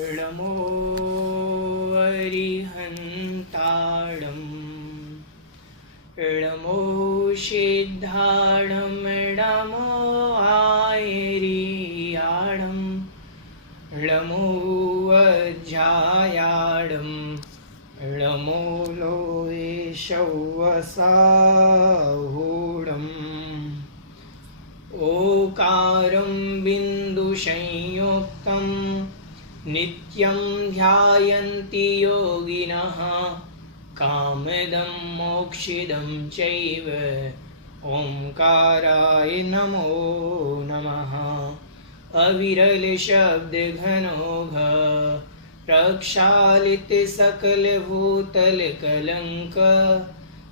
नमो अरिहन्ताणं नमो सिद्धाणं नमो आयर्याणं नमो अज्जायाणं नमो लोयेशवसाहूढम् ओकारं बिन्दुसंयुक्तं नित्यं ध्यायन्ति योगिनः कामदं मोक्षदं चैव ओंकाराय नमो नमः। अविरलशब्दघनौघ प्रक्षालित सकलभूतलकलङ्क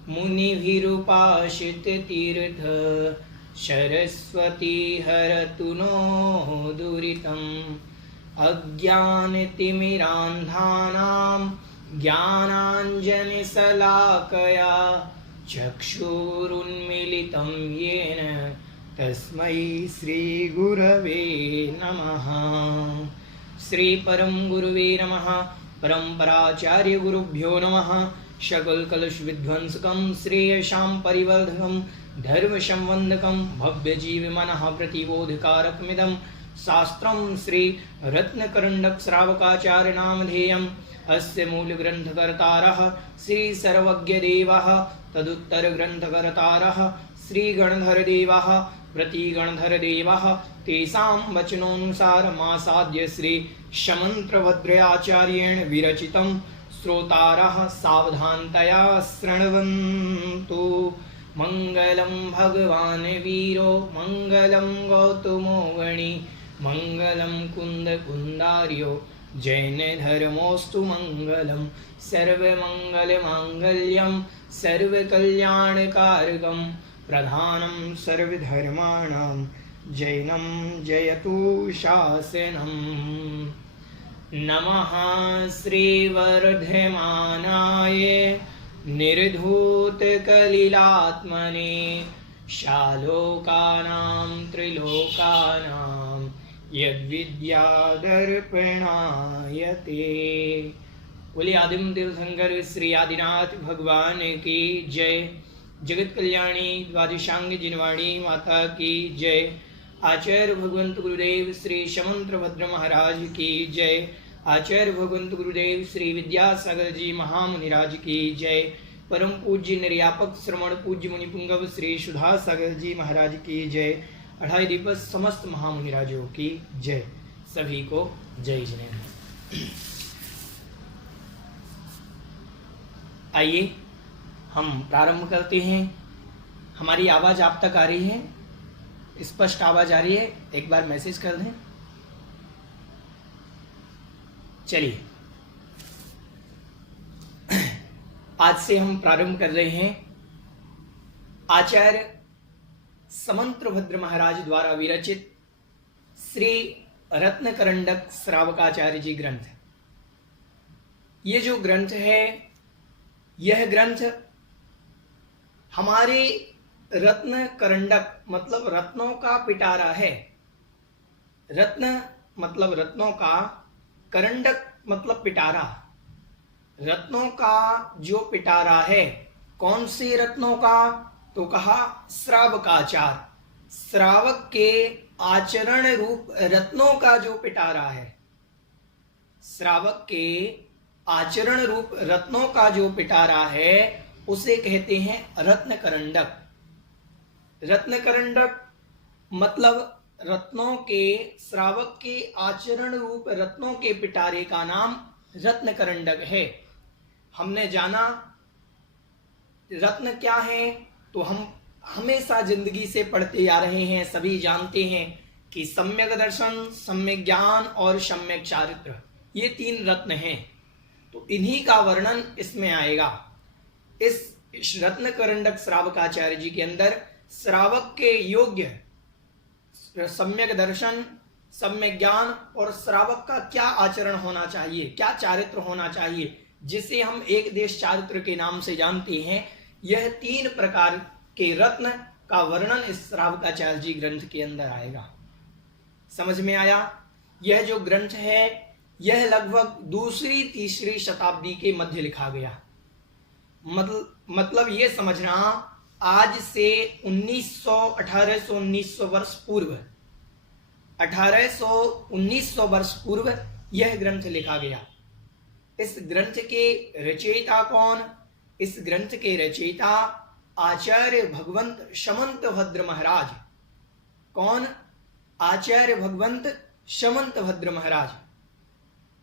मुनिभिरुपासित तीर्थ सरस्वती हरतु नो दुरितम्। अज्ञानतिमिरान्धानां ज्ञानाञ्जनशलाकया चक्षुरुन्मीलितं येन तस्मै श्रीगुरवे नमः। श्रीपरं गुरुवे नमः। परम्पराचार्यगुरुभ्यो नमः। शकलकलुषविध्वंसकं श्रेयसां परिवर्धकं धर्मसंवन्दकं भव्यजीवमनः प्रतिबोधकारकमिदं शास्त्रं श्री रत्नकरण्डक श्रावकाचार्य नामधेयम्। अस्य मूलग्रन्थकर्तारः श्री सर्वज्ञदेवः, तदुत्तरग्रन्थकर्तारः श्री गणधरदेवः, प्रतिगणधरदेवः। तेषां वचनानुसारमासाद्य श्री शमन्त्रभद्राचार्येण विरचितं श्रोतारः सावधानतया शृण्वन्तु। मंगलं भगवान् वीरो मंगलं गौतमो गणी मंगलं कुन्दकुन्दार्यो जैन धर्मोऽस्तु मंगलं। सर्वमंगलमांगल्यं सर्वकल्याणकारकं प्रधानं सर्वधर्माणां जैनं जयतु शासनम्। नमः श्रीवर्धमानाय निर्धूतकलिलात्मने शालोकानां त्रिलोकानां यद्विद्यादर्पणाय ते। बोले आदिम तीर्थंकर श्री आदिनाथ भगवान की जय। जगत कल्याणी द्वादशांग जिनवाणी माता की जय। आचार्य भगवंत गुरुदेव श्री शमंत्रभद्र महाराज की जय। आचार्य भगवंत गुरुदेव श्री विद्यासागर जी महामुनिराज की जय। परम पूज्य निर्यापक श्रवण पूज्य मुनिपुंगव श्री सुधा सागर जी महाराज की जय। अढ़ाई दिवस समस्त महामुनिराजों की जय। सभी को जय जिनेन्द्र। आइए हम प्रारंभ करते हैं। हमारी आवाज आप तक आ रही है? स्पष्ट आवाज आ रही है? एक बार मैसेज कर दें। चलिए आज से हम प्रारंभ कर रहे हैं आचार्य समंत्रभद्र महाराज द्वारा विरचित श्री रत्नकरण्डक श्रावकाचार्य जी ग्रंथ। ये जो ग्रंथ है, यह ग्रंथ हमारे रत्नकरण्डक मतलब रत्नों का पिटारा है। रत्न मतलब रत्नों का, करंडक मतलब पिटारा। रत्नों का जो पिटारा है, कौन से रत्नों का? तो कहा श्रावकाचार, श्रावक के आचरण रूप रत्नों का जो पिटारा है, श्रावक के आचरण रूप रत्नों का जो पिटारा है, उसे कहते हैं रत्नकरण्डक। रत्नकरण्डक मतलब रत्नों के, श्रावक के आचरण रूप रत्नों के पिटारे का नाम रत्नकरण्डक है। हमने जाना रत्न क्या है, तो हम हमेशा जिंदगी से पढ़ते आ रहे हैं, सभी जानते हैं कि सम्यक दर्शन, सम्यक ज्ञान और सम्यक चारित्र, ये तीन रत्न हैं। तो इन्हीं का वर्णन इसमें आएगा। इस रत्नकरण्डक श्रावकाचार्य जी के अंदर श्रावक के योग्य सम्यक दर्शन, सम्यक ज्ञान और श्रावक का क्या आचरण होना चाहिए, क्या चारित्र होना चाहिए, जिसे हम एक देश चारित्र के नाम से जानते हैं, यह तीन प्रकार के रत्न का वर्णन इस श्रावकाचार्य जी ग्रंथ के अंदर आएगा। समझ में आया? यह जो ग्रंथ है यह लगभग दूसरी तीसरी शताब्दी के मध्य लिखा गया। मतलब ये समझना, आज से 1800-1900 वर्ष पूर्व 1900 वर्ष पूर्व यह ग्रंथ लिखा गया। इस ग्रंथ के रचयिता कौन? इस ग्रंथ के रचयिता आचार्य भगवंत शमंत भद्र महाराज। कौन? आचार्य भगवंत शमंत भद्र महाराज।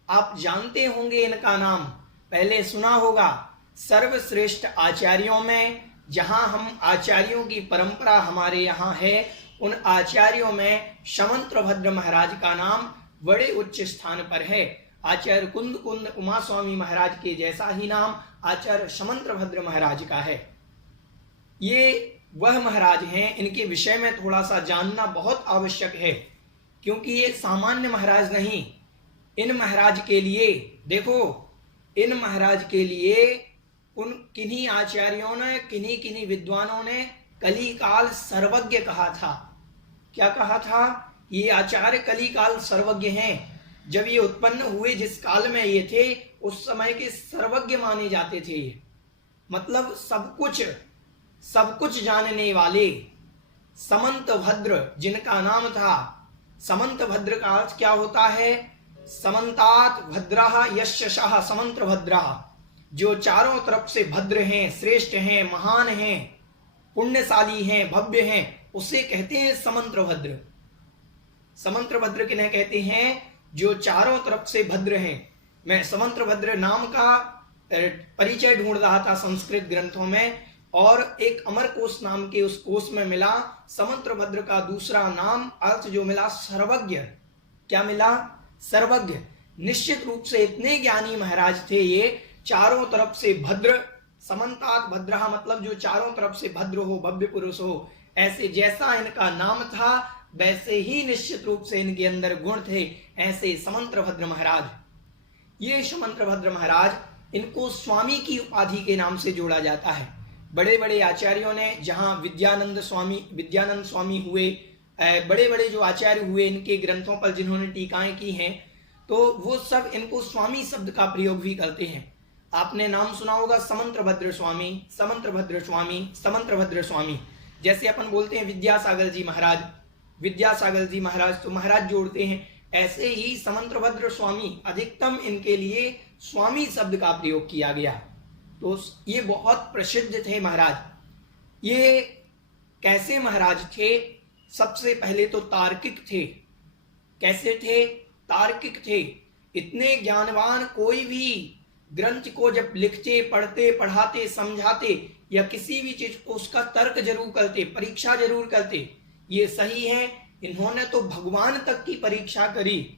आप जानते होंगे इनका नाम, पहले सुना होगा। सर्वश्रेष्ठ आचार्यों में, जहां हम आचार्यों की परंपरा हमारे यहाँ है, उन आचार्यों में शमंत भद्र महाराज का नाम बड़े उच्च स्थान पर है। आचार्य कुंद कुंद उमा स्वामी महाराज के जैसा ही नाम आचार्य शमंत भद्र महाराज का है। ये वह महाराज हैं, इनके विषय में थोड़ा सा जानना बहुत आवश्यक है, क्योंकि ये सामान्य महाराज नहीं। इन महाराज के लिए देखो, इन महाराज के लिए उन किन्हीं आचार्यों ने, किन्हीं विद्वानों ने कलिकाल सर्वज्ञ कहा था। क्या कहा था? ये आचार्य कलिकाल सर्वज्ञ हैं। जब ये उत्पन्न हुए, जिस काल में ये थे, उस समय के सर्वज्ञ माने जाते थे। मतलब सब कुछ जानने वाले समंत भद्र, जिनका नाम था समंत भद्र का अर्थ क्या होता है? समन्तात भद्रः यशः समंत भद्रः, जो चारों तरफ से भद्र हैं, श्रेष्ठ हैं, महान हैं, पुण्यशाली हैं, भव्य हैं, उसे कहते हैं समंत भद्र। समंत भद्र किन्हें कहते हैं? जो चारों तरफ से भद्र हैं। मैं समंत भद्र नाम का परिचय ढूंढ रहा था संस्कृत ग्रंथों में, और एक अमर कोश नाम के उस कोश में मिला समंत भद्र का दूसरा नाम, अर्थ जो मिला सर्वज्ञ। क्या मिला? सर्वज्ञ। निश्चित रूप से इतने ज्ञानी महाराज थे ये, चारों तरफ से भद्र। समन्तात भद्रः मतलब जो चारों तरफ से भद्र हो, भव्य पुरुष हो। ऐसे जैसा इनका नाम था, वैसे ही निश्चित रूप से इनके अंदर गुण थे। ऐसे समंत भद्र महाराज। ये समंत भद्र महाराज, इनको स्वामी की उपाधि के नाम से जोड़ा जाता है। बड़े बड़े आचार्यों ने, जहां विद्यानंद स्वामी हुए, बड़े बड़े जो आचार्य हुए, इनके ग्रंथों पर जिन्होंने टीकाएं की हैं, तो वो सब इनको स्वामी शब्द का प्रयोग भी करते हैं। आपने नाम सुना होगा समंत भद्र स्वामी, समंत भद्र स्वामी, समंत भद्र स्वामी। जैसे अपन बोलते हैं विद्यासागर जी महाराज, विद्यासागर जी महाराज, तो महाराज जोड़ते हैं। ऐसे ही समंत भद्र स्वामी, अधिकतम इनके लिए स्वामी शब्द का प्रयोग किया गया। तो ये बहुत प्रसिद्ध थे महाराज। ये कैसे महाराज थे? सबसे पहले तो तार्किक थे। कैसे थे? तार्किक थे। इतने ज्ञानवान, कोई भी ग्रंथ को जब लिखते, पढ़ते, पढ़ाते, समझाते, या किसी भी चीज को उसका तर्क जरूर करते, परीक्षा जरूर करते। ये सही है, इन्होंने तो भगवान तक की परीक्षा करी।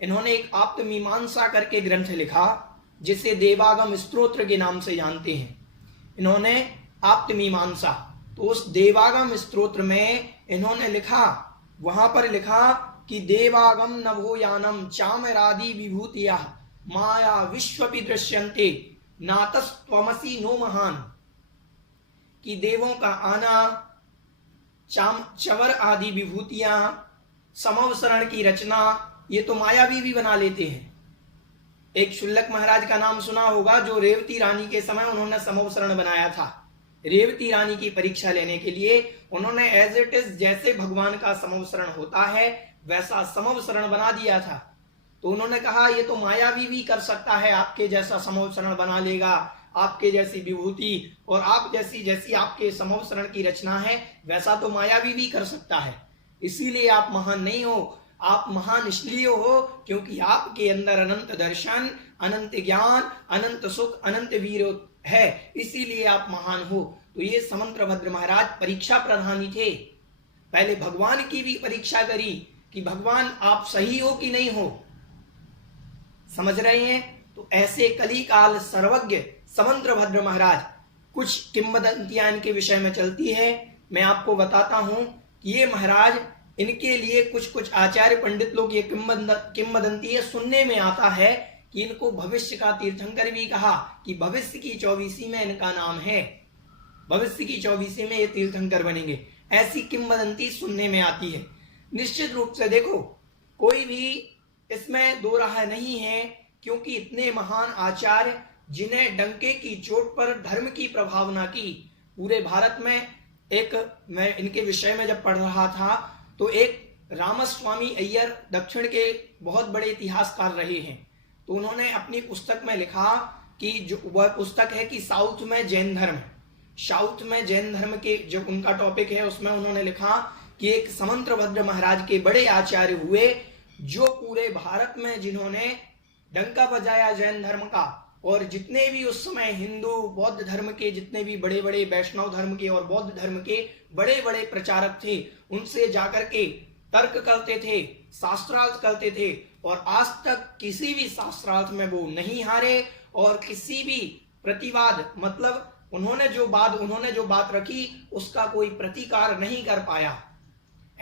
इन्होंने एक आप्त मीमांसा करके ग्रंथ लिखा, जिसे देवागम स्तोत्र के नाम से जानते हैं। इन्होंने आप्त मीमांसा, तो उस देवागम स्तोत्र में इन्होंने लिखा, वहां पर लिखा कि देवागम नभो यानम चामरादि विभूतिया माया विश्वपि दृश्यन्ते नातस्त्वमसि नो महान। कि देवों का आना, चवर आदि विभूतियां, समवसरण की रचना, ये तो मायावी भी बना लेते हैं। एक शुल्लक महाराज का नाम सुना होगा, जो रेवती रानी के समय उन्होंने समवसरण बनाया था। रेवती रानी की परीक्षा लेने के लिए उन्होंने एज इट इज, जैसे भगवान का समवसरण होता है वैसा समवसरण बना दिया था। तो उन्होंने कहा ये तो मायावी भी कर सकता है, आपके जैसा समवसरण बना लेगा, आपके जैसी विभूति और आप जैसी आपके समवसरण की रचना है, वैसा तो मायावी भी कर सकता है। इसीलिए आप महान नहीं हो। आप महान इसलिए हो क्योंकि आपके अंदर अनंत दर्शन, अनंत ज्ञान, अनंत सुख, अनंत वीर है, इसीलिए आप महान हो। तो ये समंत भद्र महाराज परीक्षा प्रधानी थे। पहले भगवान की भी परीक्षा करी कि भगवान आप सही हो कि नहीं हो। समझ रहे हैं? तो ऐसे कलिकाल सर्वज्ञ समंत भद्र महाराज, कुछ किंवदंतियां इनके विषय में चलती है। मैं आपको बताता हूं कि ये महाराज, इनके लिए कुछ आचार्य पंडित लोग ये किंवदंती सुनने में आता है कि इनको भविष्य का तीर्थंकर भी कहा, कि भविष्य की 24वीं में इनका नाम है, भविष्य की 24वीं में ये तीर्थंकर बनेंगे। ऐसी किंवदंती सुनने में आती है। निश्चित रूप से देखो, कोई भी इसमें दो राह नहीं है, क्योंकि इतने महान आचार्य जिन्हें डंके की चोट पर धर्म की प्रभावना की पूरे भारत में। मैं इनके विषय में जब पढ़ रहा था तो एक रामस्वामी अय्यर दक्षिण के बहुत बड़े इतिहासकार रहे हैं, तो उन्होंने अपनी पुस्तक में लिखा कि जो वह पुस्तक है कि साउथ में जैन धर्म के जो उनका टॉपिक है उसमें उन्होंने लिखा कि एक समंत्रभद्र महाराज के बड़े आचार्य हुए जो पूरे भारत में जिन्होंने डंका बजाया जैन धर्म का, और जितने भी उस समय हिंदू बौद्ध धर्म के जितने भी बड़े बड़े वैष्णव धर्म के और बौद्ध धर्म के बड़े बड़े प्रचारक थे उनसे जाकर के तर्क करते थे, शास्त्रार्थ करते थे, और आज तक किसी भी शास्त्रार्थ में वो नहीं हारे और किसी भी प्रतिवाद मतलब उन्होंने जो बात रखी उसका कोई प्रतिकार नहीं कर पाया।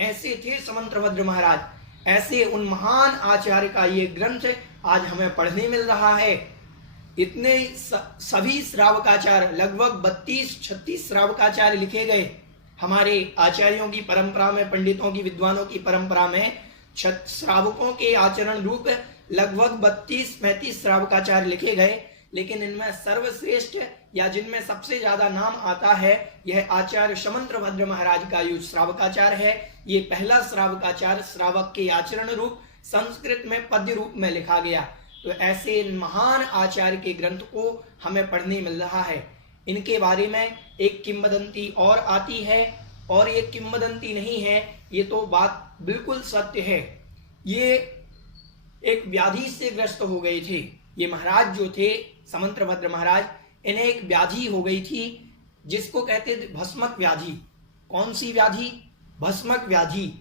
ऐसे थे समंत्रभद्र महाराज। ऐसे उन महान आचार्य का ये ग्रंथ आज हमें पढ़ने मिल रहा है। इतने सभी श्रावकाचार्य लगभग 32-36 श्रावकाचार्य लिखे गए हमारे आचार्यों की परंपरा में, पंडितों की विद्वानों की परंपरा में श्रावकों के आचरण रूप लगभग 32-35 श्रावकाचार्य लिखे गए। लेकिन इनमें सर्वश्रेष्ठ या जिनमें सबसे ज्यादा नाम आता है यह आचार्य समंत्रभद्र महाराज का जो श्रावकाचार्य है, ये पहला श्रावकाचार्य श्रावक के आचरण रूप संस्कृत में पद्य रूप में लिखा गया। तो ऐसे महान आचार्य के ग्रंथ को हमें पढ़ने मिल रहा है। इनके बारे में एक किंवदंती और आती है, और ये किंवदंती नहीं है, ये तो बात बिल्कुल सत्य है। ये एक व्याधि से ग्रस्त हो गए थे ये महाराज जो थे समंत्रभद्र महाराज, इन्हें एक व्याधि हो गई थी जिसको कहते थे भस्मक व्याधि। कौन सी व्याधि? भस्मक व्याधि।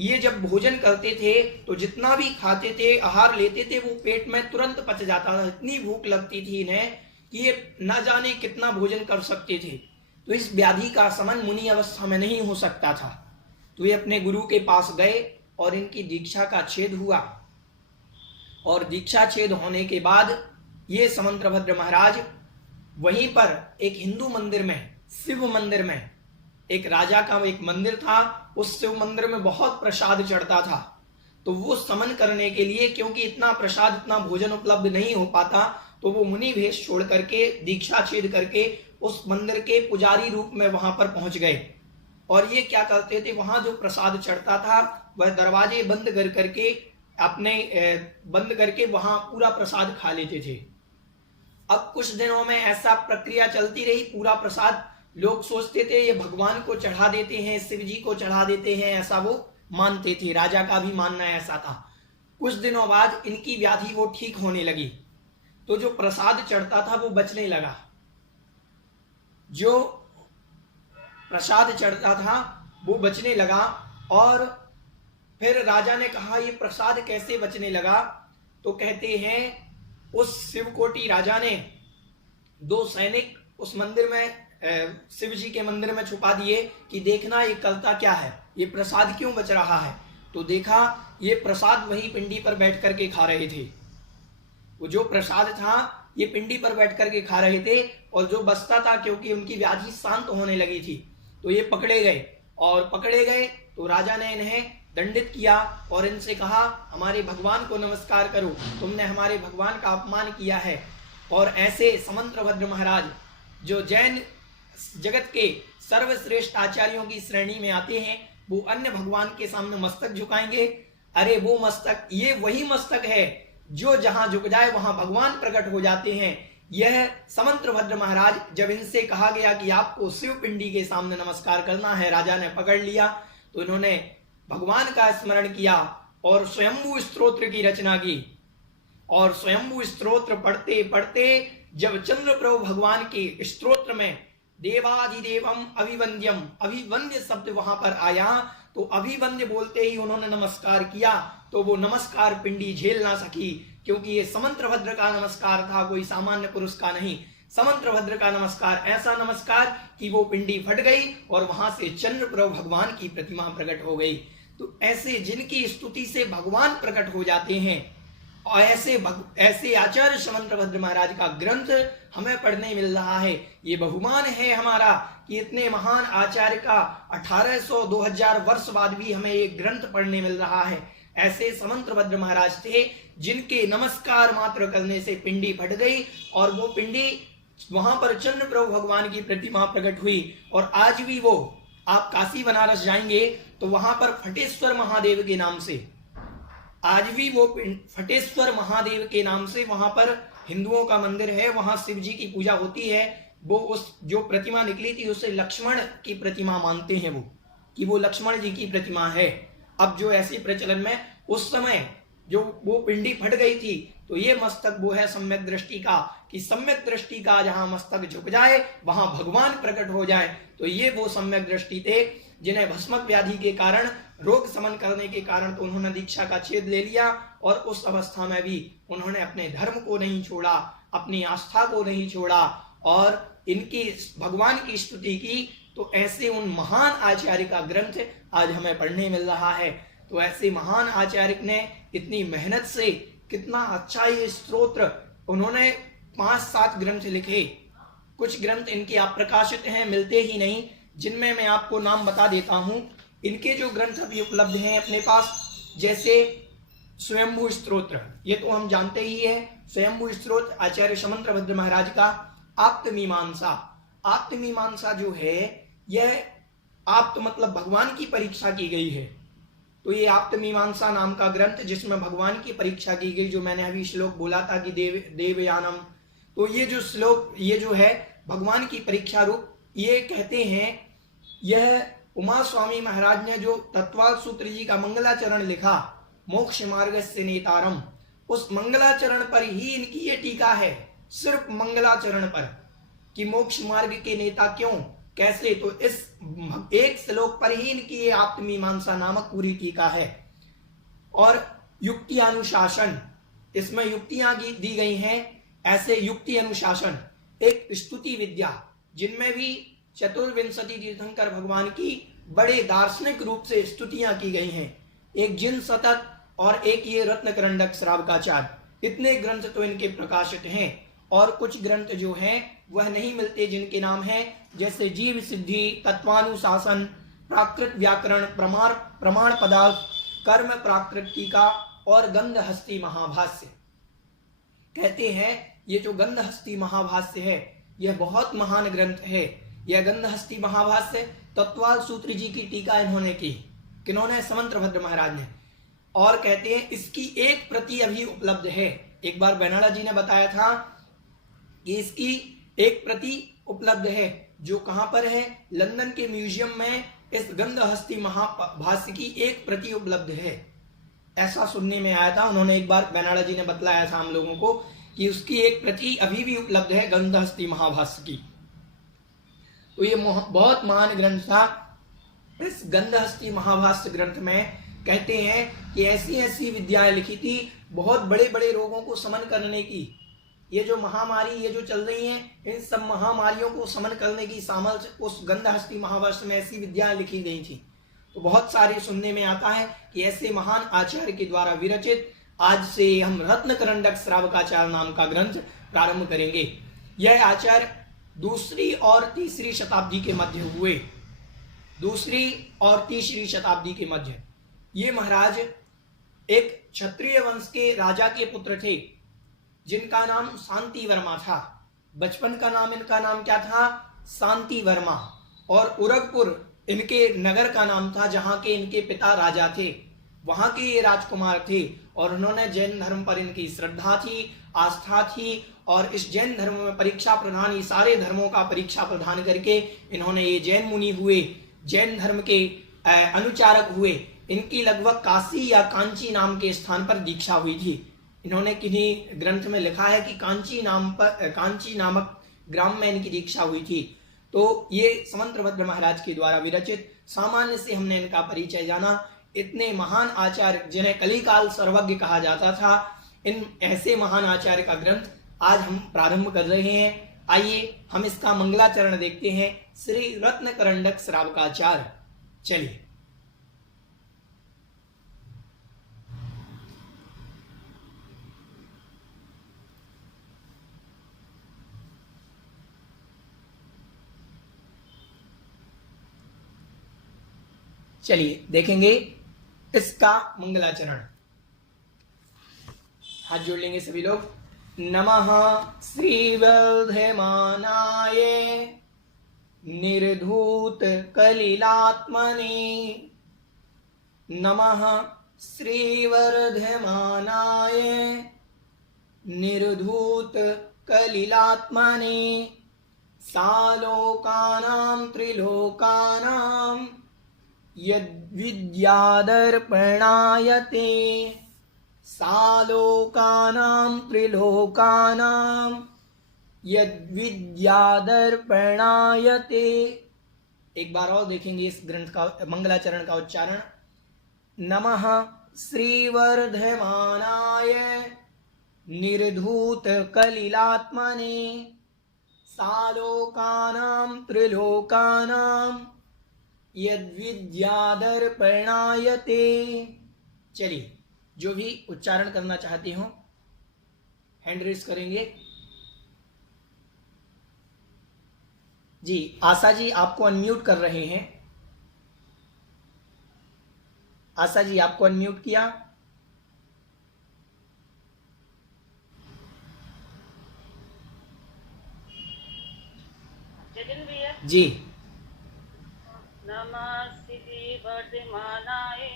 ये जब भोजन करते थे तो जितना भी खाते थे, आहार लेते थे, वो पेट में तुरंत पच जाता था। इतनी भूख लगती थी इन्हें कि ये न जाने कितना भोजन कर सकते थे। तो इस व्याधि का शमन मुनि अवस्था में नहीं हो सकता था। तो ये अपने गुरु के पास गए और इनकी दीक्षा का छेद हुआ, और दीक्षा छेद होने के बाद ये समंत्रभद्र महाराज वहीं पर एक हिंदू मंदिर में, शिव मंदिर में, एक राजा का एक मंदिर था, उस शिव मंदिर में बहुत प्रसाद चढ़ता था। तो वो समन करने के लिए, क्योंकि इतना प्रसाद, इतना भोजन उपलब्ध नहीं हो पाता, तो वो मुनि भेष छोड़ करके, दीक्षा छेद करके उस मंदिर के पुजारी रूप में वहां पर पहुंच गए। और ये क्या करते थे, वहां जो प्रसाद चढ़ता था वह दरवाजे बंद कर करके बंद करके वहां पूरा प्रसाद खा लेते थे। अब कुछ दिनों में ऐसा प्रक्रिया चलती रही। पूरा प्रसाद लोग सोचते थे ये भगवान को चढ़ा देते हैं, शिव जी को चढ़ा देते हैं, ऐसा वो मानते थे। राजा का भी मानना ऐसा था। कुछ दिनों बाद इनकी व्याधि वो ठीक होने लगी, तो जो प्रसाद चढ़ता था वो बचने लगा। जो प्रसाद चढ़ता था वो बचने लगा, और फिर राजा ने कहा ये प्रसाद कैसे बचने लगा? तो कहते हैं उस शिवकोटी राजा ने 2 सैनिक उस मंदिर में, शिव जी के मंदिर में छुपा दिए कि देखना ये करता क्या है, ये प्रसाद क्यों बच रहा है। तो देखा ये प्रसाद वही पिंडी पर बैठ करके खा रहे थे। वो जो प्रसाद था ये पिंडी पर बैठ करके खा रहे थे, और जो बचता था, क्योंकि उनकी व्याधि शांत होने लगी थी, तो ये पकड़े गए। और पकड़े गए तो राजा ने इन्हें दंडित किया और इनसे कहा हमारे भगवान को नमस्कार करो, तुमने हमारे भगवान का अपमान किया है। और ऐसे समंत्रभद्र महाराज जो जैन जगत के सर्वश्रेष्ठ आचार्यों की श्रेणी में आते हैं, वो अन्य भगवान के सामने मस्तक झुकाएंगे। अरे वो मस्तक, ये वही मस्तक है जो जहां झुक जाए वहां भगवान प्रकट हो जाते हैं। यह समंत्रभद्र महाराज, जब इनसे कहा गया कि आपको शिव पिंडी के सामने नमस्कार करना है, राजा ने पकड़ लिया, तो इन्होंने भगवान का स्मरण किया और स्वयंभू स्तोत्र की रचना की। और स्वयंभू स्तोत्र पढ़ते पढ़ते जब चंद्रप्रभु भगवान के स्तोत्र में देवाधिदेवम अभिवंद्यम, अभिवंद्य शब्द वहां पर आया, तो अभिवंद्य बोलते ही उन्होंने नमस्कार किया, तो वो नमस्कार पिंडी झेल ना सकी, क्योंकि ये समंत्रभद्र का नमस्कार था, कोई सामान्य पुरुष का नहीं। समंत्रभद्र का नमस्कार, ऐसा नमस्कार कि वो पिंडी फट गई और वहां से चंद्रप्रभु भगवान की प्रतिमा प्रकट हो गई। तो ऐसे जिनकी स्तुति से भगवान प्रकट हो जाते हैं, और ऐसे आचार्य समंत्रभद्र महाराज का ग्रंथ हमें पढ़ने मिल रहा है। ये बहुमान है हमारा कि इतने महान आचार्य का 1800-2000 वर्ष बाद भी हमें ये ग्रंथ पढ़ने मिल रहा है। ऐसे समंत्रभद्र महाराज थे जिनके नमस्कार मात्र करने से पिंडी फट गई और वो पिंडी वहां पर चंद्र प्रभु भगवान की प्रतिमा प्रकट हुई। और आज भी वो, आप काशी बनारस जाएंगे तो वहां पर फटेश्वर महादेव के नाम से, आज भी वो फटेश्वर महादेव के नाम से वहां पर हिंदुओं का मंदिर है, वहां शिव जी की पूजा होती है। वो उस जो प्रतिमा निकली थी उसे लक्ष्मण की प्रतिमा मानते हैं, वो कि वो लक्ष्मण जी की प्रतिमा है। अब जो ऐसी प्रचलन में उस समय जो वो पिंडी फट गई थी तो ये मस्तक वो है सम्यक दृष्टि का, कि सम्यक दृष्टि का जहां मस्तक झुक जाए वहां भगवान प्रकट हो जाए। तो ये वो सम्यक दृष्टि थे जिन्हें भस्मक व्याधि के कारण, रोग समन करने के कारण तो उन्होंने दीक्षा का छेद ले लिया और उस अवस्था में भी उन्होंने अपने धर्म को नहीं छोड़ा, अपनी आस्था को नहीं छोड़ा और इनकी भगवान की स्तुति की। तो ऐसे उन महान आचार्य का ग्रंथ आज हमें पढ़ने मिल रहा है। तो ऐसे महान आचार्य ने इतनी मेहनत से कितना अच्छा ये स्तोत्र, उन्होंने 5-7 ग्रंथ लिखे। कुछ ग्रंथ इनके अप्रकाशित हैं, मिलते ही नहीं, जिनमें मैं आपको नाम बता देता हूं। इनके जो ग्रंथ अभी उपलब्ध हैं अपने पास, जैसे स्वयंभू स्तोत्र, ये तो हम जानते ही है, स्वयंभू स्तोत्र आचार्य समंत्रभद्र महाराज का। आप्तमीमांसा, आप्तमीमांसा जो है यह आप्त मतलब भगवान की परीक्षा की गई है। तो ये आप्तमीमांसा नाम का ग्रंथ जिसमें भगवान की परीक्षा की गई, जो मैंने अभी श्लोक बोला था कि देवयानम, तो ये जो श्लोक, ये जो है भगवान की परीक्षा रूप, ये कहते हैं यह उमा स्वामी महाराज ने जो तत्वाल सूत्र जी का मंगलाचरण लिखा, मोक्ष मार्ग से नेतारम, उस मंगलाचरण पर ही इनकी ये टीका है, सिर्फ मंगलाचरण पर, कि मोक्ष मार्ग के नेता क्यों, कैसे, तो इस एक श्लोक पर ही इनकी ये आप्तमीमांसा नामक पूरी टीका है। और युक्ति अनुशासन, इसमें युक्तियां दी गई हैं, ऐसे युक्ति अनुशासन, एक स्तुति विद्या, जिनमें भी चतुर्विंशति तीर्थंकर भगवान की बड़े दार्शनिक रूप से स्तुतियां की गई हैं, एक जिन शतक और एक ये रत्नकरंडक श्रावकाचार, इतने ग्रंथ तो इनके प्रकाशित हैं। और कुछ ग्रंथ जो हैं वह नहीं मिलते, जिनके नाम हैं जैसे जीव सिद्धि, तत्वानुशासन, प्राकृत व्याकरण, प्रमाण पदार्थ, कर्म प्राकृत टीका और गंधहस्ती महाभाष्य। कहते हैं ये जो गंधहस्ती महाभाष्य है यह बहुत महान ग्रंथ है। यह गंधहस्ती महाभाष्य तत्वाल सूत्र जी की टीका इन्होंने की, किन्होंने, समंत्रभद्र महाराज ने। और कहते हैं इसकी एक प्रति अभी उपलब्ध है। एक बार बेनाड़ा जी ने बताया था कि इसकी एक प्रति उपलब्ध है, जो कहां पर है, लंदन के म्यूजियम में इस गंधहस्ती महाभाष्य की एक प्रति उपलब्ध है, ऐसा सुनने में आया था। उन्होंने एक बार बेनाड़ा जी ने बतलाया था हम लोगों को कि उसकी एक प्रति अभी भी उपलब्ध है गंधहस्ती महाभाष्य की। तो ये बहुत महान ग्रंथ था। इस गंधहस्ती महाभाष्य ग्रंथ में कहते हैं कि ऐसी ऐसी विद्याएं लिखी थी बहुत बड़े बड़े रोगों को समन करने की। ये जो महामारी ये जो चल रही हैं, इन सब महामारियों को समन करने की सामर्थ्य उस गंधहस्ती महाभाष्य में ऐसी विद्याएं लिखी गई थी। तो बहुत सारे सुनने में आता है कि ऐसे महान आचार्य के द्वारा विरचित आज से हम रत्नकरंडक श्रावकाचार नाम का ग्रंथ प्रारंभ करेंगे। यह आचार्य 2री और 3री शताब्दी के मध्य हुए, 2री और 3री शताब्दी के मध्य। ये महाराज एक क्षत्रिय वंश के राजा के पुत्र थे जिनका नाम शांति वर्मा था। बचपन का नाम, इनका नाम क्या था, शांति वर्मा। और उरगपुर इनके नगर का नाम था जहां के इनके पिता राजा थे, वहां के ये राजकुमार थे। और उन्होंने जैन धर्म पर इनकी श्रद्धा थी, आस्था थी, और इस जैन धर्म में परीक्षा प्रधान, ये सारे धर्मों का परीक्षा प्रधान करके इन्होंने ये जैन मुनि हुए, जैन धर्म के अनुचारक हुए। इनकी लगभग काशी या कांची नाम के स्थान पर दीक्षा हुई थी। इन्होंने किन्हीं ग्रंथ में लिखा है कि कांची नामक ग्राम में इनकी दीक्षा हुई थी। तो ये समंत्रभद्र महाराज के द्वारा विरचित, सामान्य से हमने इनका परिचय जाना। इतने महान आचार्य जिन्हें कलिकाल सर्वज्ञ कहा जाता था, इन ऐसे महान आचार्य का ग्रंथ आज हम प्रारंभ कर रहे हैं। आइए हम इसका मंगलाचरण देखते हैं, श्री रत्नकरंडक श्रावकाचार। चलिए। चलिए देखेंगे इसका मंगलाचरण। हाथ जोड़ लेंगे सभी लोग। नमः श्री वर्धमानाय निर्धूत कलिलात्मने। नमः श्री वर्धमानाय निर्धूत कलिलात्मने। सालोकानां त्रिलोकानां यद्विद्यादर्पणायते। सालोकानां त्रिलोकानां यद्विद्यादर्पणायते। एक बार और देखेंगे इस ग्रंथ का मंगलाचरण का उच्चारण। नमः श्रीवर्धमानाय निर्धूत कलिलात्मने। सालोकानां त्रिलोकानां यद्विद्यादर्पणायते। चलिए, जो भी उच्चारण करना चाहते हो हैंड रेस करेंगे। जी, आशा जी आपको अनम्यूट कर रहे हैं। आशा जी आपको अनम्यूट किया। जी। नमः श्री वर्धमानाय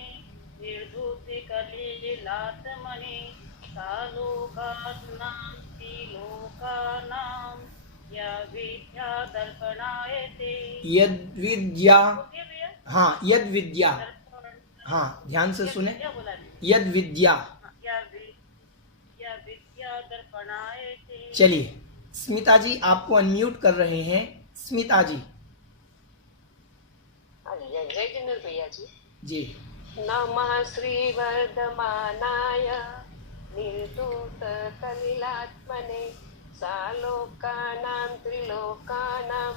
निर्धूत कलिलात्मने। सालोकानां त्रिलोकानां यद्विद्यादर्पणायते। यद्विद्या, हाँ यद्विद्या, हाँ ध्यान से सुने। यद्विद्या, यद्विद्यादर्पणायते। चलिए, स्मिता जी आपको अनम्यूट कर रहे हैं। स्मिता जी। जय जिनेन्द्र भैया जी। जी। नमः श्री वर्धमानाय निर्धूत कलिलात्मने। सालोकानां त्रिलोकानां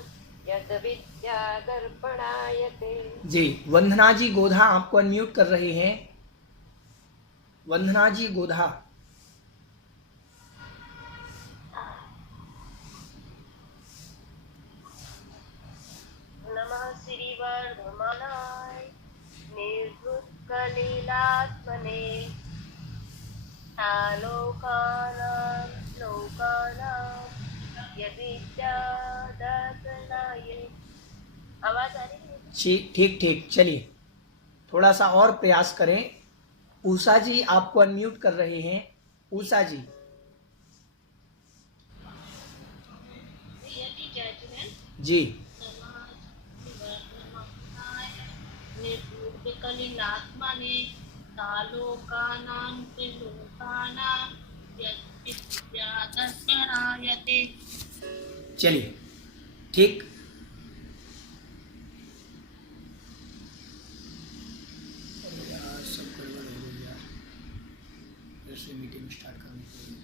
यद्विद्यादर्पणायते। जी, वंदना जी गोधा आपको अनम्यूट कर रहे हैं। वंदना जी गोधा। नमः श्री वर्धमानाय निर्धूत कलिलात्मने। सालोकानां लोकानां यद्विद्यादर्पणायते। आवाज आ रही है? ठीक ठीक। चलिए, थोड़ा सा और प्रयास करें। उषा जी आपको अनम्यूट कर रहे हैं। उषा जी। जी। कलिलात्मने। सालोकानां त्रिलोकानां यद्विद्यादर्पणायते। चलिए, ठीक। सब गड़बड़ हो गई यार, फिर से मीटिंग स्टार्ट करनी पड़ेगी।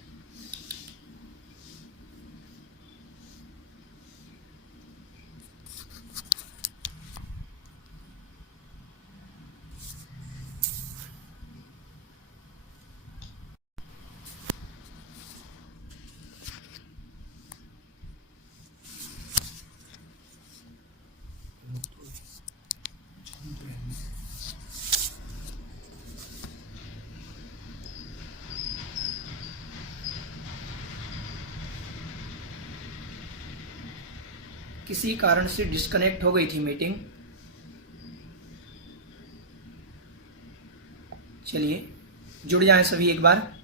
किसी कारण से डिस्कनेक्ट हो गई थी मीटिंग। चलिए, जुड़ जाएं सभी एक बार।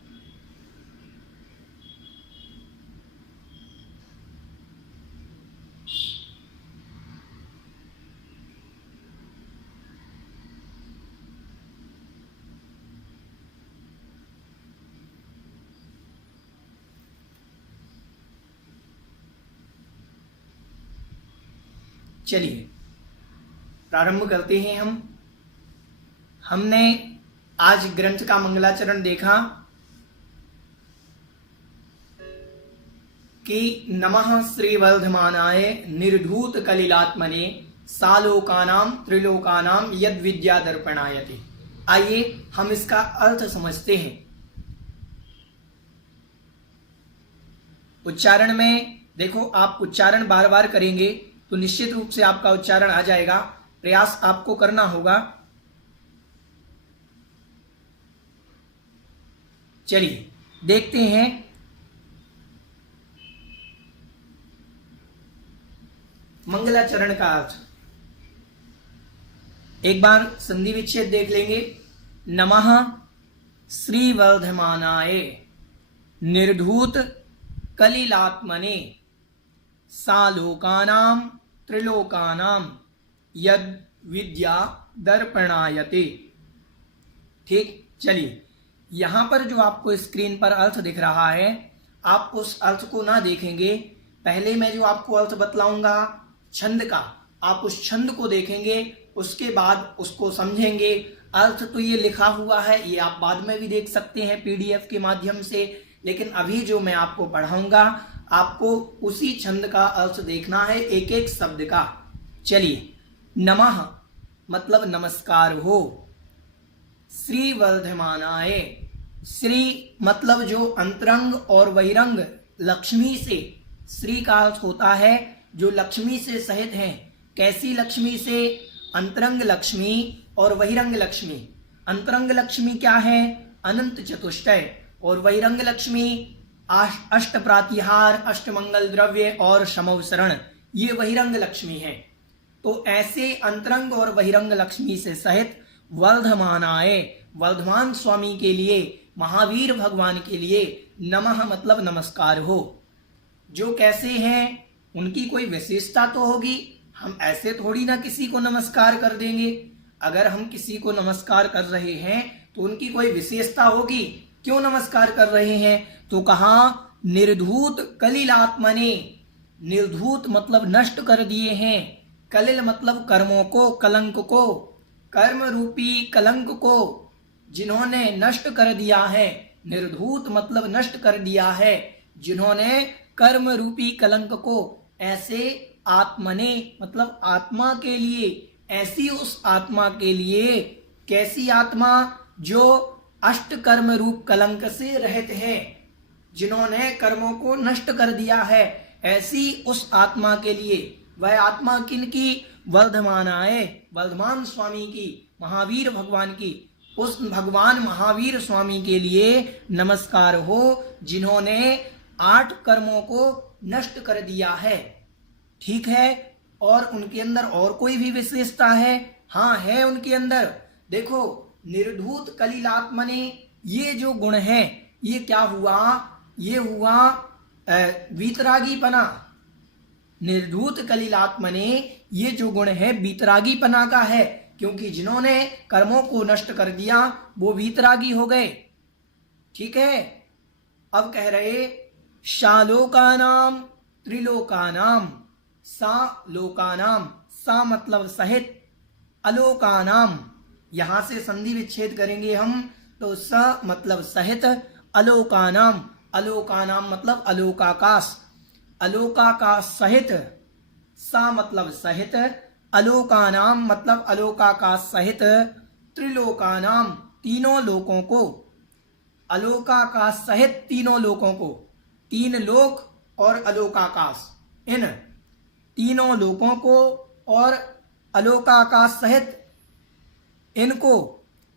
चलिए, प्रारंभ करते हैं हम। हमने आज ग्रंथ का मंगलाचरण देखा कि नमः श्री वर्धमानाय निर्धूत कलिलात्मने। सालोकानां त्रिलोकानां यद विद्या दर्पणायते। आइए हम इसका अर्थ समझते हैं। उच्चारण में देखो, आप उच्चारण बार बार करेंगे तो निश्चित रूप से आपका उच्चारण आ जाएगा। प्रयास आपको करना होगा। चलिए देखते हैं। मंगलाचरण का अर्थ एक बार संधि विच्छेद देख लेंगे। नमः श्री वर्धमानाय निर्धूत कलिलात्मने सालोकानां त्रिलोकानां यद विद्या दर्पणायते। ठीक, चलिए यहां पर जो आपको स्क्रीन पर अर्थ दिख रहा है, आप उस अर्थ को ना देखेंगे, पहले मैं जो आपको अर्थ बतलाऊंगा छंद का, आप उस छंद को देखेंगे, उसके बाद उसको समझेंगे। अर्थ तो ये लिखा हुआ है, ये आप बाद में भी देख सकते हैं पीडीएफ के माध्यम से, लेकिन अभी जो मैं आपको पढ़ाऊंगा आपको उसी छंद का अर्थ देखना है, एक एक शब्द का। चलिए, नमः मतलब नमस्कार हो, श्री वर्धमानाय, श्री मतलब जो अंतरंग और बहिरंग लक्ष्मी से, श्री का अर्थ होता है जो लक्ष्मी से सहित हैं। कैसी लक्ष्मी से? अंतरंग लक्ष्मी और बहिरंग लक्ष्मी। अंतरंग लक्ष्मी क्या है? अनंत चतुष्टय, और बहिरंग लक्ष्मी अष्ट प्रातिहार, अष्ट मंगल द्रव्य और शमवसरण, ये बहिरंग लक्ष्मी है। तो ऐसे अंतरंग और बहिरंग लक्ष्मी से सहित वर्धमानाय, वर्धमान स्वामी के लिए, महावीर भगवान के लिए नमः मतलब नमस्कार हो। जो कैसे हैं उनकी कोई विशेषता तो होगी, हम ऐसे थोड़ी ना किसी को नमस्कार कर देंगे। अगर हम किसी को नमस्कार कर रहे हैं तो उनकी कोई विशेषता होगी। क्यों नमस्कार कर रहे हैं? तो कहा निर्धूत कलिलात्मने, निर्धूत मतलब नष्ट कर दिए हैं, कलिल मतलब कर्मों को, कलंक को, कर्म रूपी कलंक को जिन्होंने नष्ट कर दिया है। निर्धूत मतलब नष्ट कर दिया है, जिन्होंने कर्म रूपी कलंक को, ऐसे आत्मने मतलब आत्मा के लिए, ऐसी उस आत्मा के लिए, कैसी आत्मा? जो अष्ट कर्म रूप कलंक से रहित है, जिन्होंने कर्मों को नष्ट कर दिया है, ऐसी उस आत्मा के लिए। वह आत्मा किनकी? वर्धमानाय, वर्धमान स्वामी की, महावीर भगवान की। उस भगवान महावीर स्वामी के लिए नमस्कार हो जिन्होंने 8 कर्मों को नष्ट कर दिया है। ठीक है, और उनके अंदर और कोई भी विशेषता है? हाँ है उनके अंदर। देखो, निर्धूत कलिलात्मने, ये जो गुण है ये क्या हुआ? ये हुआ वीतरागीपना। निर्धूत कलिलात्मने, ये जो गुण है वीतरागीपना का है, क्योंकि जिन्होंने कर्मों को नष्ट कर दिया वो वीतरागी हो गए। ठीक है, अब कह रहे शालोकानाम त्रिलोकानाम, सा लोकानाम, सा मतलब सहित, अलोकानाम, यहां से संधि विच्छेद करेंगे हम, तो स मतलब सहित, अलोकानाम, अलोकानाम मतलब अलोकाकाश, अलोकाकाश सहित, सा मतलब सहित, अलोकानाम मतलब अलोकाकाश सहित, त्रिलोकानाम तीनों लोकों को, अलोकाकाश सहित तीनों लोकों को, 3 लोक और अलोकाकाश, इन तीनों लोकों को और अलोकाकाश सहित इनको,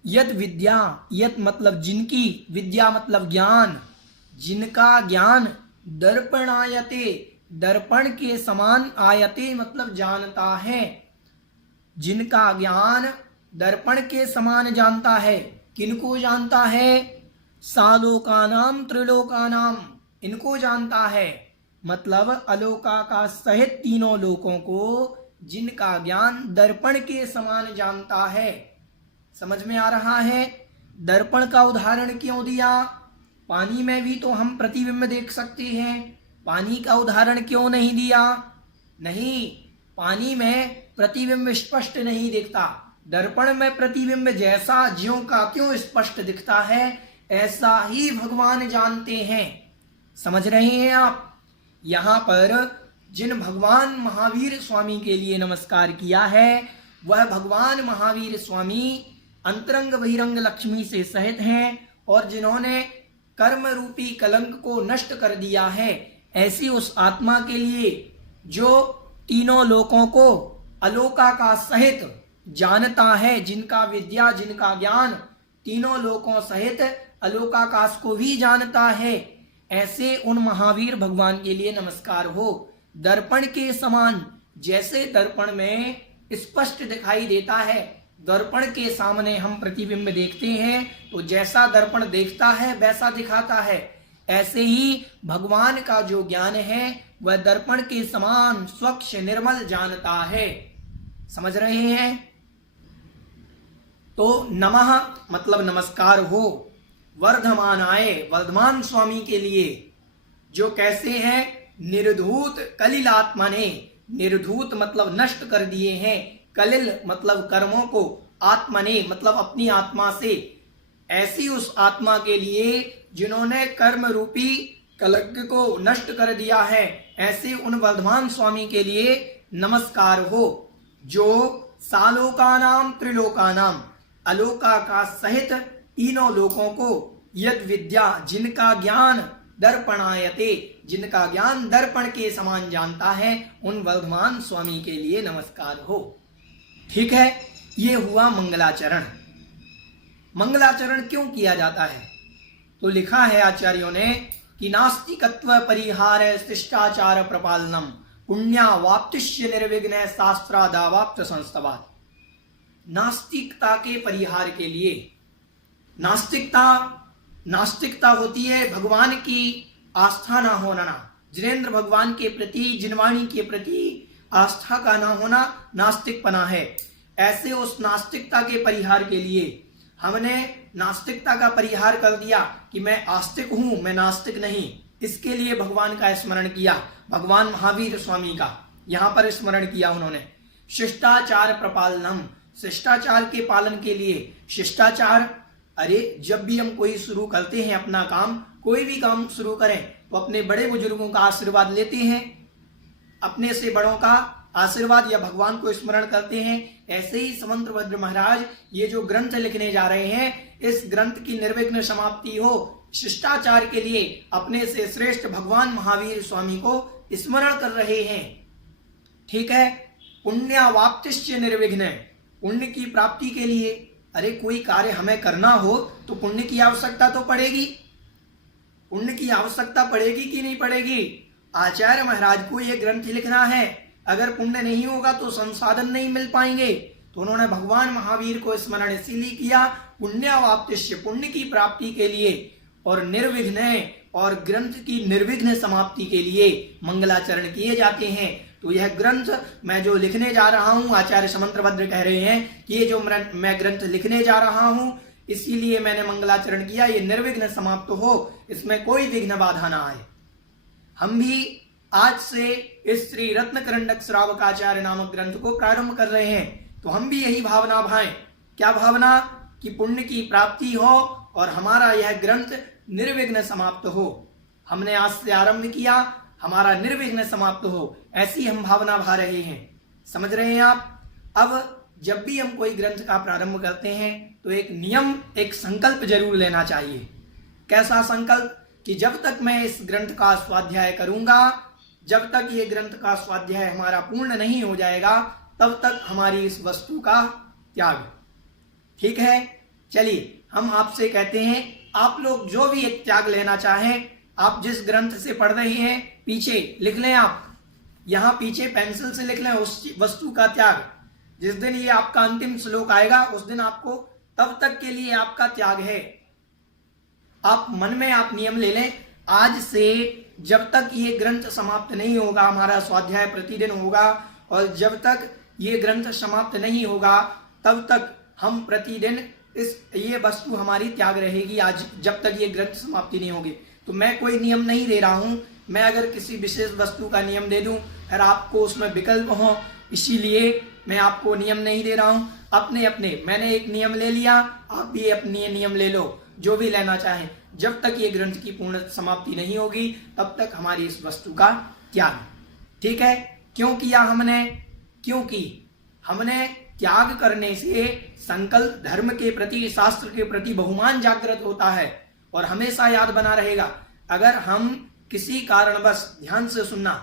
यद विद्या, यद मतलब जिनकी, विद्या मतलब ज्ञान, जिनका ज्ञान, दर्पणायते, दर्पण के समान, आयते मतलब जानता है, जिनका ज्ञान दर्पण के समान जानता है। किनको जानता है? सालोकानाम त्रिलोकानाम, इनको जानता है, मतलब अलोकाकाश सहित तीनों लोकों को जिनका ज्ञान दर्पण के समान जानता है। समझ में आ रहा है? दर्पण का उदाहरण क्यों दिया? पानी में भी तो हम प्रतिबिंब देख सकते हैं, पानी का उदाहरण क्यों नहीं दिया? नहीं, पानी में प्रतिबिंब स्पष्ट नहीं दिखता, दर्पण में प्रतिबिंब जैसा ज्यों का त्यों स्पष्ट दिखता है, ऐसा ही भगवान जानते हैं। समझ रहे हैं आप? यहाँ पर जिन भगवान महावीर स्वामी के लिए नमस्कार किया है, वह भगवान महावीर स्वामी अंतरंग बहिरंग लक्ष्मी से सहित हैं, और जिन्होंने कर्म रूपी कलंक को नष्ट कर दिया है, ऐसी उस आत्मा के लिए जो तीनों लोकों को अलोकाकाश सहित जानता है, जिनका विद्या, जिनका ज्ञान तीनों लोकों सहित अलोकाकाश को भी जानता है, ऐसे उन महावीर भगवान के लिए नमस्कार हो। दर्पण के समान, जैसे दर्पण में स्पष्ट दिखाई देता है, दर्पण के सामने हम प्रतिबिंब देखते हैं तो जैसा दर्पण देखता है वैसा दिखाता है, ऐसे ही भगवान का जो ज्ञान है वह दर्पण के समान स्वच्छ निर्मल जानता है। समझ रहे हैं? तो नमः मतलब नमस्कार हो वर्धमानाय, वर्धमान स्वामी के लिए, जो कैसे हैं? निर्धूत कलिलात्मने, निर्धूत मतलब नष्ट कर दिए हैं, कलिल मतलब कर्मों को, आत्मने मतलब अपनी आत्मा से, ऐसी उस आत्मा के लिए जिन्होंने कर्म रूपी कलंक को नष्ट कर दिया है, ऐसे उन वर्धमान स्वामी के लिए नमस्कार हो, जो सालोकानाम त्रिलोकानाम, अलोकाकाश सहित तीनों लोकों को, यद विद्या जिनका ज्ञान दर्पणायते, जिनका ज्ञान दर्पण के समान जानता है, उन वर्धमान स्वामी के लिए नमस्कार हो। ठीक है, ये हुआ मंगलाचरण। मंगलाचरण क्यों किया जाता है? तो लिखा है आचार्यों ने कि नास्तिकत्व परिहार शिष्टाचार प्रपालनम पुण्यावाप्तिश्य निर्विघ्न शास्त्रादावाप्त संस्तवात्। नास्तिकता के परिहार के लिए, नास्तिकता होती है भगवान की आस्था ना होना, जिनेंद्र भगवान के प्रति, जिनवाणी के प्रति आस्था का ना होना नास्तिकपना है। ऐसे उस नास्तिकता के परिहार के लिए हमने नास्तिकता का परिहार कर दिया कि मैं आस्तिक हूं, मैं नास्तिक नहीं। इसके लिए भगवान का स्मरण किया, भगवान महावीर स्वामी का यहां पर स्मरण किया उन्होंने। शिष्टाचार प्रपालनम, शिष्टाचार के पालन के लिए। शिष्टाचार, अरे जब भी हम कोई शुरू करते हैं अपना काम, कोई भी काम शुरू करें तो अपने बड़े बुजुर्गों का आशीर्वाद लेते हैं, अपने से बड़ों का आशीर्वाद या भगवान को स्मरण करते हैं। ऐसे ही समंतभद्र महाराज ये जो ग्रंथ लिखने जा रहे हैं, इस ग्रंथ की निर्विघ्न समाप्ति हो, शिष्टाचार के लिए अपने से श्रेष्ठ भगवान महावीर स्वामी को स्मरण कर रहे हैं। ठीक है, पुण्यावाप्तिश्च निर्विघ्न, पुण्य की प्राप्ति के लिए। अरे कोई कार्य हमें करना हो तो पुण्य की आवश्यकता तो पड़ेगी, पुण्य की आवश्यकता पड़ेगी कि नहीं पड़ेगी? आचार्य महाराज को यह ग्रंथ लिखना है, अगर पुण्य नहीं होगा तो संसाधन नहीं मिल पाएंगे, तो उन्होंने भगवान महावीर को स्मरण इसीलिए किया, पुण्यावाप्तिश्य, पुण्य की प्राप्ति के लिए, और निर्विघ्न, और ग्रंथ की निर्विघ्न समाप्ति के लिए मंगलाचरण किए जाते हैं। तो यह ग्रंथ मैं जो लिखने जा रहा हूं, आचार्य समंतभद्र कह रहे हैं कि ये जो मैं ग्रंथ लिखने जा रहा हूं, इसीलिए मैंने मंगलाचरण किया, ये निर्विघ्न समाप्त हो, इसमें कोई विघ्न बाधा ना आए। हम भी आज से इस श्री रत्नकरंडक श्रावकाचार्य नामक ग्रंथ को प्रारंभ कर रहे हैं, तो हम भी यही भावना भाएं। क्या भावना? कि पुण्य की प्राप्ति हो और हमारा यह ग्रंथ निर्विघ्न समाप्त हो। हमने आज से आरंभ किया, हमारा निर्विघ्न समाप्त हो, ऐसी हम भावना भा रहे हैं। समझ रहे हैं आप? अब जब भी हम कोई ग्रंथ का प्रारंभ करते हैं तो एक नियम, एक संकल्प जरूर लेना चाहिए। कैसा संकल्प? कि जब तक मैं इस ग्रंथ का स्वाध्याय करूंगा, जब तक ये ग्रंथ का स्वाध्याय हमारा पूर्ण नहीं हो जाएगा, तब तक हमारी इस वस्तु का त्याग। ठीक है, चलिए हम आपसे कहते हैं, आप लोग जो भी एक त्याग लेना चाहें, आप जिस ग्रंथ से पढ़ रहे हैं पीछे लिख लें, आप यहां पीछे पेंसिल से लिख लें उस वस्तु का त्याग। जिस दिन ये आपका अंतिम श्लोक आएगा उस दिन आपको, तब तक के लिए आपका त्याग है। आप मन में आप नियम ले लें, आज से जब तक ये ग्रंथ समाप्त नहीं होगा, हमारा स्वाध्याय प्रतिदिन होगा, और जब तक ये ग्रंथ समाप्त नहीं होगा तब तक हम प्रतिदिन ये वस्तु हमारी त्याग रहेगी, आज जब तक ये ग्रंथ समाप्ति नहीं होगी। तो मैं कोई नियम नहीं दे रहा हूं, मैं अगर किसी विशेष वस्तु का नियम दे दूं फिर आपको उसमें विकल्प हो, इसीलिए मैं आपको नियम नहीं दे रहा हूं। अपने अपने, मैंने एक नियम ले लिया, आप भी अपने नियम ले लो, जो भी लेना चाहें। जब तक ये ग्रंथ की पूर्ण समाप्ति नहीं होगी तब तक हमारी इस वस्तु का त्याग। ठीक है, क्यों किया हमने? क्योंकि हमने त्याग करने से संकल्प धर्म के प्रति, शास्त्र के प्रति बहुमान जागृत होता है और हमेशा याद बना रहेगा। अगर हम किसी कारणवश, ध्यान से सुनना,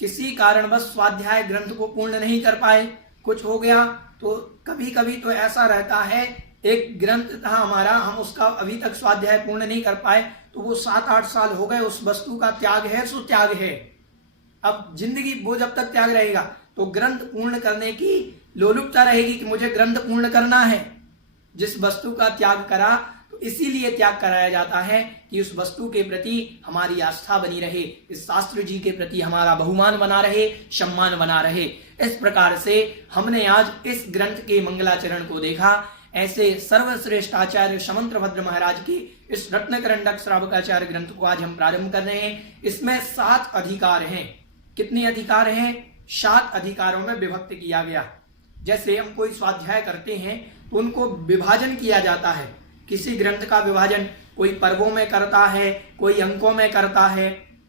किसी कारणवश स्वाध्याय ग्रंथ को पूर्ण नहीं कर पाए, कुछ हो गया, तो कभी कभी तो ऐसा रहता है एक ग्रंथ था हमारा, हम उसका अभी तक स्वाध्याय पूर्ण नहीं कर पाए, तो वो 7-8 साल हो गए, उस वस्तु का त्याग है सो त्याग है। अब जिंदगी वो जब तक त्याग रहेगा तो ग्रंथ पूर्ण करने की लोलुपता रहेगी कि मुझे ग्रंथ पूर्ण करना है। जिस वस्तु का त्याग करा तो इसीलिए त्याग कराया जाता है कि उस वस्तु के प्रति हमारी आस्था बनी रहे, इस शास्त्र जी के प्रति हमारा बहुमान बना रहे, सम्मान बना रहे। इस प्रकार से हमने आज इस ग्रंथ के मंगलाचरण को देखा। ऐसे सर्वश्रेष्ठ आचार्य समंत्रभद्र महाराज की इस रत्नकरंडक श्रावकाचार्य ग्रंथ को आज हम प्रारंभ कर रहे हैं। इसमें 7 अधिकार हैं। कितने अधिकार हैं? 7 अधिकारों में विभक्त किया गया। जैसे हम कोई स्वाध्याय करते हैं तो उनको विभाजन किया जाता है। किसी ग्रंथ का विभाजन कोई पर्वों में करता है, कोई अंकों में करता है।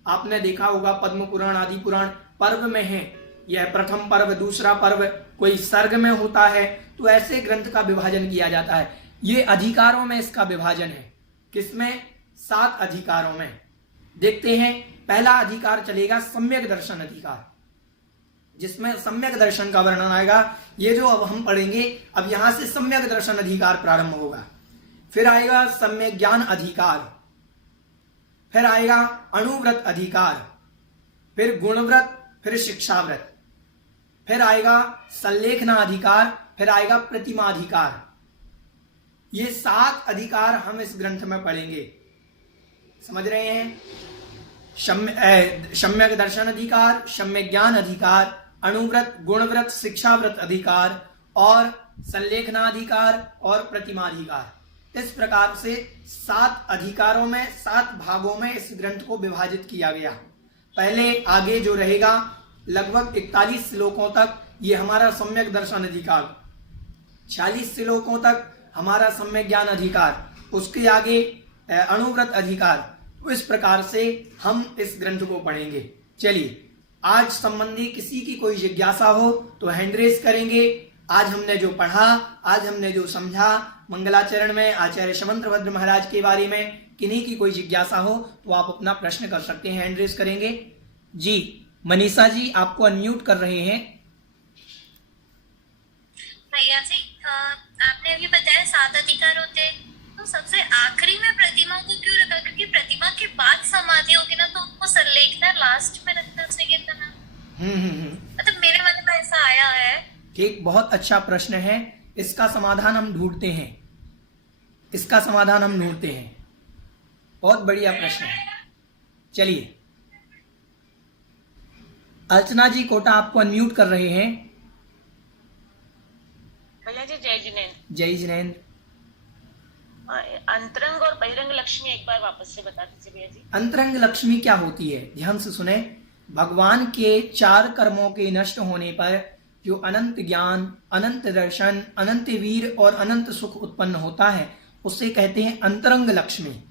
आपने देखा होगा पद्म पुराण आदि पुराण पर्व में है, यह प्रथम पर्व, दूसरा पर्व कोई सर्ग में होता है। तो ऐसे ग्रंथ का विभाजन किया जाता है। ये अधिकारों में इसका विभाजन है। किसमें? 7 अधिकारों में। देखते हैं, पहला अधिकार चलेगा सम्यक दर्शन अधिकार, जिसमें सम्यक दर्शन का वर्णन आएगा। ये जो अब हम पढ़ेंगे, अब यहां से सम्यक दर्शन अधिकार प्रारंभ होगा। फिर आएगा सम्यक ज्ञान अधिकार, फिर आएगा अणुव्रत अधिकार, फिर गुणव्रत, फिर शिक्षाव्रत, फिर आएगा संलेखना अधिकार, फिर आएगा प्रतिमा अधिकार। ये 7 अधिकार हम इस ग्रंथ में पढ़ेंगे। समझ रहे हैं? सम्यक दर्शन अधिकार, सम्यक ज्ञान अधिकार, अणुव्रत, गुणव्रत, शिक्षाव्रत अधिकार और संलेखना अधिकार और प्रतिमा अधिकार। इस प्रकार से 7 अधिकारों में, 7 भागों में इस ग्रंथ को विभाजित किया गया। पहले आगे जो रहेगा लगभग 41 श्लोकों तक ये हमारा सम्यक दर्शन अधिकार, 46 श्लोकों तक हमारा सम्यक ज्ञान अधिकार, उसके आगे अणुव्रत अधिकार। तो इस प्रकार से हम इस ग्रंथ को पढ़ेंगे। चलिए, आज संबंधी किसी की कोई जिज्ञासा हो तो हैंड रेज करेंगे। आज हमने जो पढ़ा, आज हमने जो समझा मंगलाचरण में आचार्य समंत्रभद्र महाराज के बारे में, किन्हीं की कोई जिज्ञासा हो तो आप अपना प्रश्न कर सकते हैं, हैंड रेज करेंगे। जी मनीषा जी, आपको अनम्यूट कर रहे हैं। भैया जी, आपने अभी बताया 7 अधिकार होते हैं, तो सबसे आखिरी में प्रतिमा को क्यों रखा? क्योंकि प्रतिमा के बाद समाधि होगी ना, तो उनको संलेखना लास्ट में रखना चाहिए था ना। मतलब मेरे मन में ऐसा आया है। ठीक, बहुत अच्छा प्रश्न है। इसका समाधान हम ढूंढते हैं, इसका समाधान हम ढूंढते हैं। बहुत बढ़िया प्रश्न है। चलिए, अर्चना जी कोटा आपको अनम्यूट कर रहे हैं। भैया जी जय जिनेन्द्र। जय जिनेन्द्र। अंतरंग और बहिरंग लक्ष्मी एक बार वापस से बता दीजिए भैया जी। अंतरंग लक्ष्मी क्या होती है? ध्यान से सुने। भगवान के 4 कर्मों के नष्ट होने पर जो अनंत ज्ञान, अनंत दर्शन, अनंत वीर और अनंत सुख उत्पन्न होता है, उसे कहते हैं अंतरंग लक्ष्मी।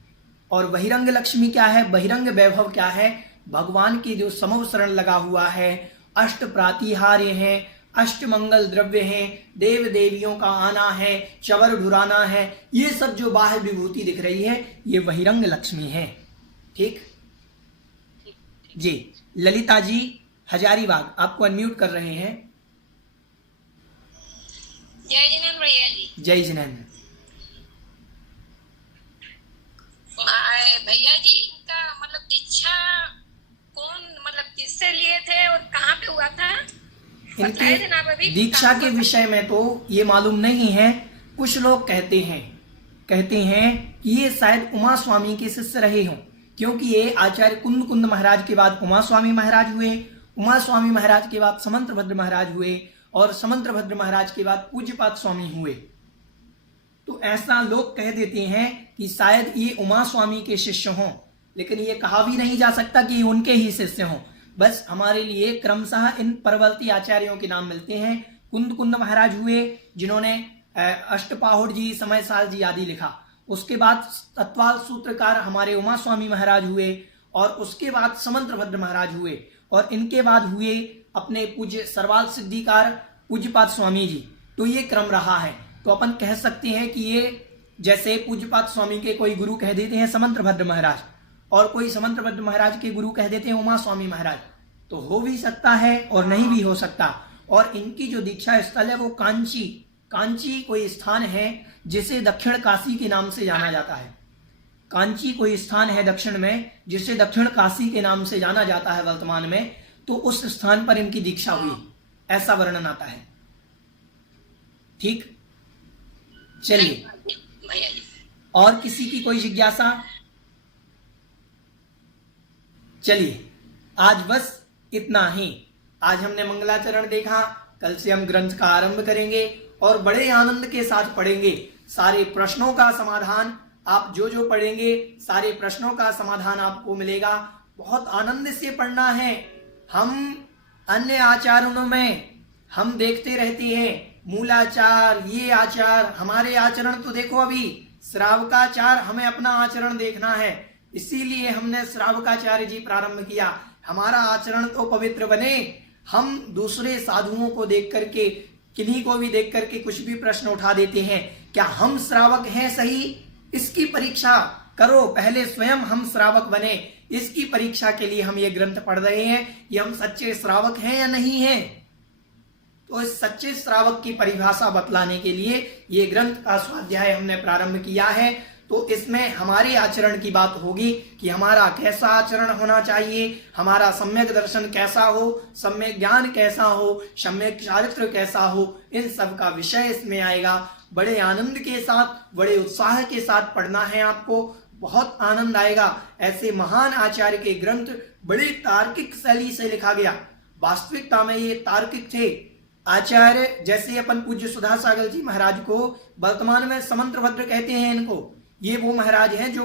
और बहिरंग लक्ष्मी क्या है? बहिरंग वैभव क्या है? भगवान के जो समव शरण लगा हुआ है, अष्ट प्रातिहार्य हैं, अष्ट मंगल द्रव्य हैं, देव देवियों का आना है, चवर ढुराना है, ये सब जो बाह्य विभूति दिख रही है, ये बहिरंग लक्ष्मी है। ठीक जी। ललिता जी हजारीबाग, आपको अनम्यूट कर रहे हैं। जय जिनेन्द्र भैया जी। जय जिनेन्द्र। भैया जी, इनका मतलब दीक्षा कौन, मतलब किससे लिए थे और कहाँ पे हुआ था? इनके दीक्षा के विषय में तो ये मालूम नहीं है। कुछ लोग कहते हैं कि ये शायद उमा स्वामी के शिष्य रहे हों, क्योंकि ये आचार्य कुंद महाराज के बाद उमा स्वामी महाराज हुए, उमा स्वामी महाराज के बाद समंत्रभद्र महाराज हुए और समंत्रभद्र महाराज के बाद पूज्यपाद स्वामी हुए। तो ऐसा लोग कह देते हैं कि शायद ये उमा स्वामी के शिष्य हों, लेकिन ये कहा भी नहीं जा सकता कि उनके ही शिष्य हों। बस हमारे लिए क्रमशः इन परवर्ती आचार्यों के नाम मिलते हैं। कुंद महाराज हुए जिन्होंने अष्टपाहुड़ जी, समय साल जी आदि लिखा। उसके बाद तत्वाल सूत्रकार हमारे उमा स्वामी महाराज हुए और उसके बाद समंत्रभद्र महाराज हुए और इनके बाद हुए अपने पूज्य सर्वाल सिद्धिकार पूज्यपाद स्वामी जी। तो ये क्रम रहा है। तो अपन कह सकते हैं कि ये जैसे पूज्यपाद स्वामी के कोई गुरु कह देते हैं समंत्रभद्र महाराज और कोई समंत्रभद्र महाराज के गुरु कह देते हैं उमा स्वामी महाराज, तो हो भी सकता है और नहीं भी हो सकता। और इनकी जो दीक्षा स्थल है वो कांची कोई स्थान है जिसे दक्षिण काशी के नाम से जाना जाता है। कांची कोई स्थान है दक्षिण में जिसे दक्षिण काशी के नाम से जाना जाता है वर्तमान में, तो उस स्थान पर इनकी दीक्षा हुई, ऐसा वर्णन आता है। ठीक, चलिए और किसी की कोई जिज्ञासा? चलिए आज बस इतना ही। आज हमने मंगलाचरण देखा, कल से हम ग्रंथ का आरंभ करेंगे और बड़े आनंद के साथ पढ़ेंगे। सारे प्रश्नों का समाधान आप जो पढ़ेंगे, सारे प्रश्नों का समाधान आपको मिलेगा। बहुत आनंद से पढ़ना है। हम अन्य आचरणों में हम देखते रहते हैं मूलाचार, ये आचार, हमारे आचरण तो देखो, अभी श्रावकाचार, हमें अपना आचरण देखना है, इसीलिए हमने श्रावकाचार्य जी प्रारंभ किया। हमारा आचरण तो पवित्र बने। हम दूसरे साधुओं को देख करके, किन्हीं को भी देख करके कुछ भी प्रश्न उठा देते हैं। क्या हम श्रावक हैं सही? इसकी परीक्षा करो, पहले स्वयं हम श्रावक बने। इसकी परीक्षा के लिए हम ये ग्रंथ पढ़ रहे हैं कि हम सच्चे श्रावक हैं या नहीं हैं। तो इस सच्चे श्रावक की परिभाषा बतलाने के लिए ये ग्रंथ का स्वाध्याय हमने प्रारंभ किया है। तो इसमें हमारे आचरण की बात होगी कि हमारा कैसा आचरण होना चाहिए, हमारा सम्यक दर्शन कैसा हो, सम्यक ज्ञान कैसा हो, सम्यक चारित्र कैसा हो, इन सब का विषय इसमें आएगा। बड़े आनंद के साथ, बड़े उत्साह के साथ पढ़ना है आपको, बहुत आनंद आएगा। ऐसे महान आचार्य के ग्रंथ बड़ी तार्किक शैली से लिखा गया। वास्तविकता में ये तार्किक थे। आचार्य जैसे अपन पूज्य सुधा सागर जी महाराज को वर्तमान में समंत्रभद्र कहते हैं इनको। ये वो महाराज हैं जो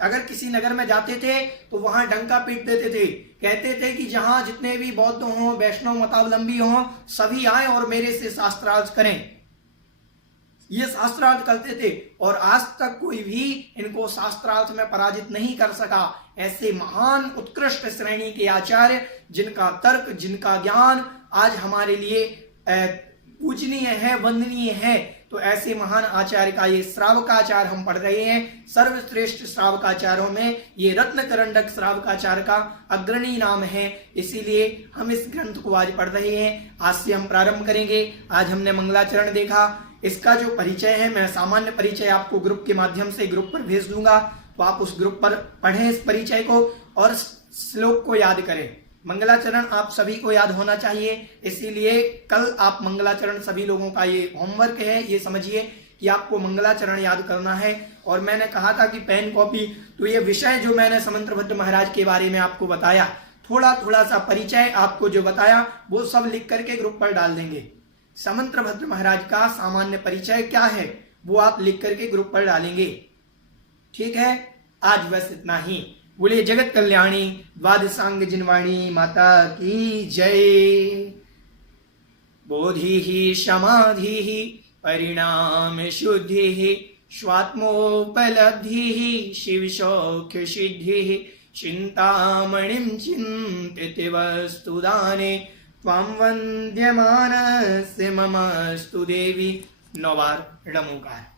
अगर किसी नगर में जाते थे तो वहां डंका पीट देते थे, कहते थे कि जहां जितने भी बौद्ध हों, वैष्णव मतावलंबी हों, सभी आए और मेरे से शास्त्रार्थ करें। ये शास्त्रार्थ करते थे और आज तक कोई भी इनको शास्त्रार्थ में पराजित नहीं कर सका। ऐसे महान उत्कृष्ट श्रेणी के आचार्य, जिनका तर्क, जिनका ज्ञान आज हमारे लिए पूजनीय है, वंदनीय है। तो ऐसे महान आचार्य का ये श्रावकाचार हम पढ़ रहे हैं। सर्वश्रेष्ठ श्रावकाचार्यों में ये रत्नकरंडक श्रावकाचार का अग्रणी नाम है, इसीलिए हम इस ग्रंथ को आज पढ़ रहे हैं। आज से हम प्रारंभ करेंगे। आज हमने मंगलाचरण देखा। इसका जो परिचय है, मैं सामान्य परिचय आपको ग्रुप के माध्यम से ग्रुप पर भेज दूंगा, तो आप उस ग्रुप पर पढ़ें इस परिचय को और श्लोक को याद करें। मंगलाचरण आप सभी को याद होना चाहिए, इसीलिए कल आप मंगलाचरण, सभी लोगों का ये होमवर्क है। ये समझिए कि आपको मंगलाचरण याद करना है। और मैंने कहा था कि पेन कॉपी, तो ये विषय जो मैंने समंत्रभद्र महाराज के बारे में आपको बताया, थोड़ा थोड़ा सा परिचय आपको जो बताया, वो सब लिख करके ग्रुप पर डाल देंगे। समंत्रभद्र महाराज का सामान्य परिचय क्या है वो आप लिख करके ग्रुप पर डालेंगे। ठीक है, आज बस इतना ही। बोलिए जगत कल्याणी द्वादशांग जिनवाणी माता की जय। बोधि ही समाधि ही परिणाम शुद्धि ही स्वात्मोपलब्धि ही शिव सौख्य सिद्धि ही चिंतामणिं चिंतित वस्तुदाने त्वां वन्द्यमानस्य ममस्तु देवी। 9 बार णमोकार।